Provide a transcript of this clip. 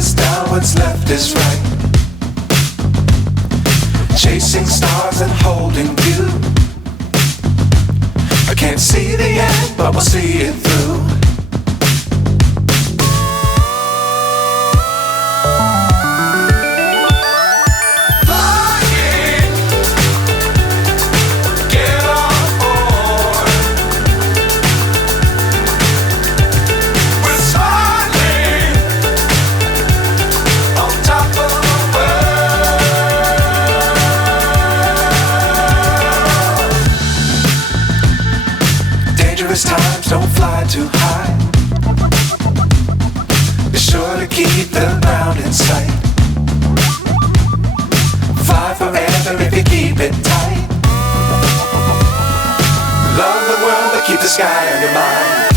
is down, what's left is right. Chasing stars and holding you. I can't see the end, but we'll see it through. Times don't fly too high. Be sure to keep the ground in sight. Fly forever if you keep it tight. Love the world but keep the sky on your mind.